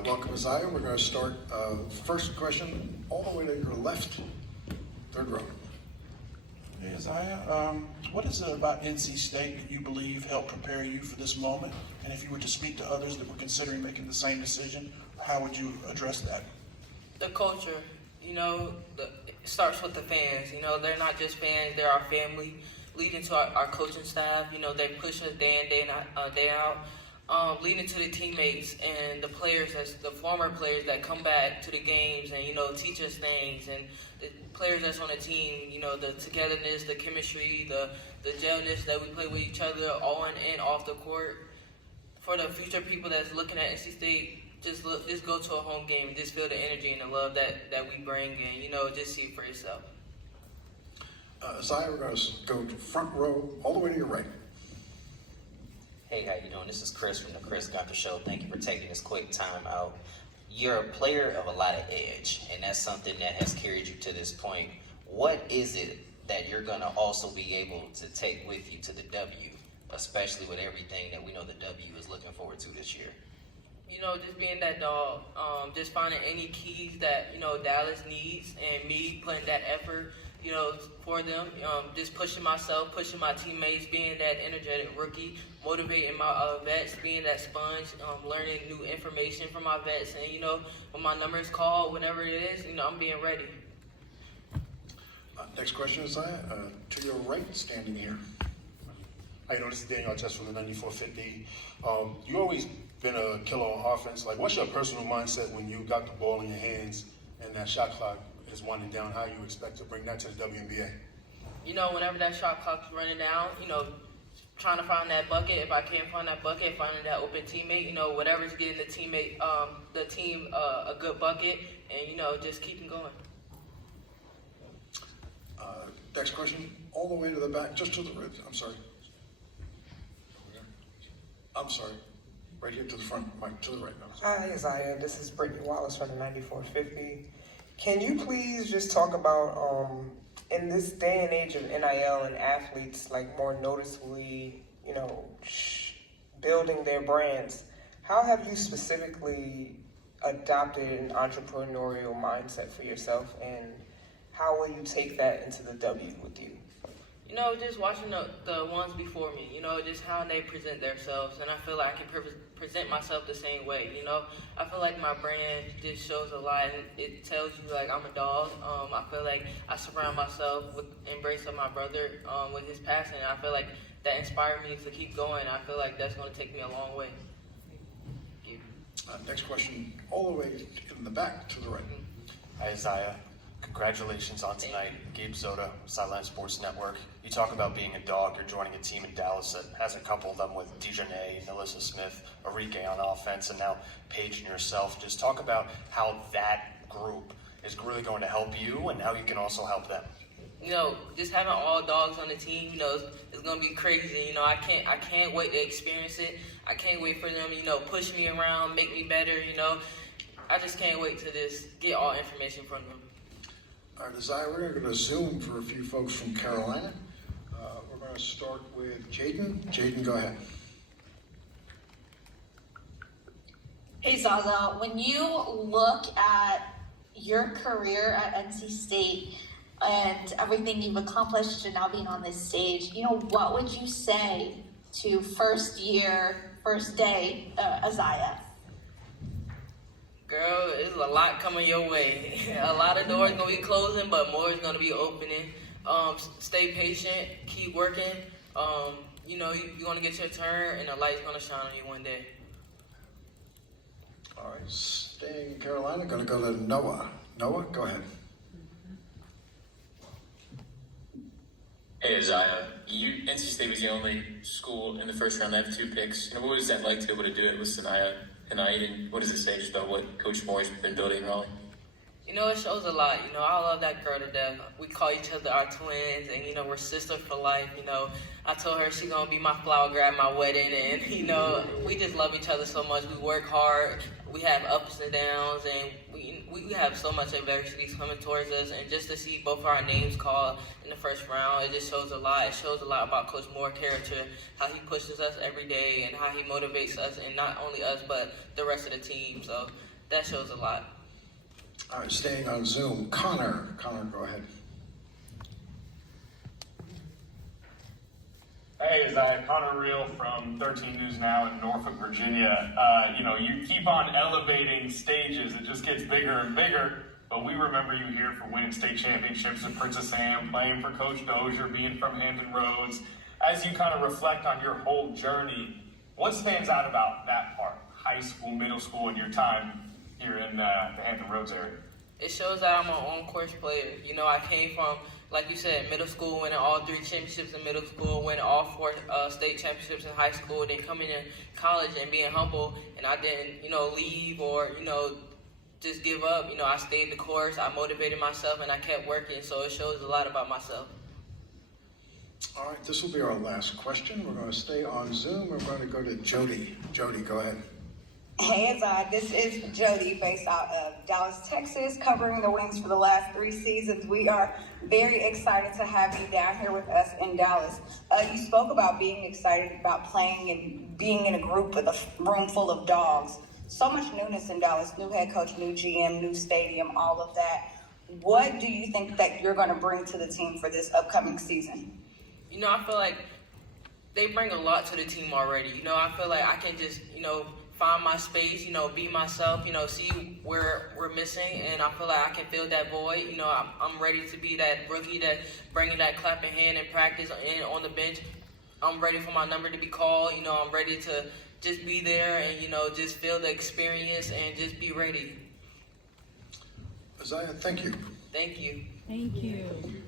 Welcome, Aziaha. We're going to start first question all the way to your left, third row. Hey, Aziaha, what is it about NC State that you believe helped prepare you for this moment? And if you were to speak to others that were considering making the same decision, how would you address that? The culture, it starts with the fans. They're not just fans, they're our family. Leading to our coaching staff, they push us day in, day out. Leading to the teammates and the players, the former players that come back to the games and, teach us things. And the players that's on the team, the togetherness, the chemistry, the gelness that we play with each other on and off the court. For the future people that's looking at NC State, just go to a home game and just feel the energy and the love that we bring and, just see it for yourself. Aziaha, we're going to go to front row all the way to your right. Hey, how you doing? This is Chris from the Chris Gunter Show. Thank you for taking this quick time out. You're a player of a lot of edge, and that's something that has carried you to this point. What is it that you're going to also be able to take with you to the W, especially with everything that we know the W is looking forward to this year? Just being that dog, just finding any keys that, Dallas needs and me putting that effort, for them, just pushing myself, pushing my teammates, being that energetic rookie, motivating my vets, being that sponge, learning new information from my vets, and, when my number is called, whenever it is, I'm being ready. Next question, Aziaha, to your right, standing here. How you doing? This is Daniel Just from the 9450. You always been a killer on offense. Like, what's your personal mindset when you got the ball in your hands and that shot clock is winding down? How you expect to bring that to the WNBA? Whenever that shot clock's running down, trying to find that bucket. If I can't find that bucket, finding that open teammate, whatever's getting the team a good bucket, and just keeping going. Next question, all the way to the back, just to the right. I'm sorry. Right here to the front, Mike, to the right. Hi, Aziaha. This is Brittany Wallace from the 9450. Can you please just talk about, in this day and age of NIL and athletes, like more noticeably, building their brands, how have you specifically adopted an entrepreneurial mindset for yourself, and how will you take that into the W with you? Just watching the ones before me, just how they present themselves, and I feel like I can present myself the same way, I feel like my brand just shows a lot, and it tells you, like, I'm a dog. I feel like I surround myself with embrace of my brother with his passing, and I feel like that inspired me to keep going. I feel like that's going to take me a long way. Thank you. Next question, all the way in the back to the right. Hi, Aziaha. Congratulations on tonight. Gabe Zoda, Sideline Sports Network. You talk about being a dog. You're joining a team in Dallas that has a couple of them with Dejanay, Melissa Smith, Arike on offense, and now Paige and yourself. Just talk about how that group is really going to help you and how you can also help them. Just having all dogs on the team, it's gonna be crazy. I can't wait to experience it. I can't wait for them, push me around, make me better. I just can't wait to just get all information from them. All right, Aziaha, we're going to zoom for a few folks from Carolina. We're going to start with Jaden. Jaden, go ahead. Hey, Zaza, when you look at your career at NC State and everything you've accomplished and now being on this stage, what would you say to first day Aziaha? Girl, there's a lot coming your way. A lot of doors gonna be closing, but more is gonna be opening. Stay patient, keep working. You're gonna get your turn, and the light's gonna shine on you one day. All right, staying in Carolina, going to go to Noah. Noah, go ahead. Hey, Aziaha. NC State was the only school in the first round that had 2 picks. What was that like to be able to do it with Sanaya tonight, and what does it say just about what Coach Moore's been building in Raleigh? It shows a lot. I love that girl to death. We call each other our twins, and, we're sisters for life. I told her she's going to be my flower girl at my wedding, and, we just love each other so much. We work hard. we have ups and downs, and we have so much adversity coming towards us, and just to see both our names called in the first round, it just shows a lot. It shows a lot about Coach Moore's character, how he pushes us every day, and how he motivates us, and not only us, but the rest of the team. So that shows a lot. All right, staying on Zoom, Connor, go ahead. Hey, Aziaha, Connor Reel from 13 News Now in Norfolk, Virginia. You keep on elevating stages. It just gets bigger and bigger. But we remember you here for winning state championships at Princess Anne, playing for Coach Dozier, being from Hampton Roads. As you kind of reflect on your whole journey, what stands out about that part, high school, middle school, and your time here in the Hampton Roads area? It shows that I'm an on-course player. I came from, like you said, middle school, winning all 3 championships in middle school, winning all 4 state championships in high school, then coming in college and being humble, and I didn't, leave or, just give up. I stayed the course, I motivated myself, and I kept working, so it shows a lot about myself. All right, this will be our last question. We're going to stay on Zoom. We're going to go to Jody. Jody, go ahead. Hey, Azad, this is Jody, based out of Dallas, Texas, covering the Wings for the last 3 seasons. We are very excited to have you down here with us in Dallas. You spoke about being excited about playing and being in a group with a room full of dogs. So much newness in Dallas, new head coach, new GM, new stadium, all of that. What do you think that you're going to bring to the team for this upcoming season? I feel like they bring a lot to the team already. I feel like I can just, find my space, be myself, see where we're missing, and I feel like I can fill that void. I'm ready to be that rookie that bringing that clapping hand in practice and on the bench. I'm ready for my number to be called. I'm ready to just be there and, just feel the experience and just be ready. Aziaha, thank you. Thank you. Thank you.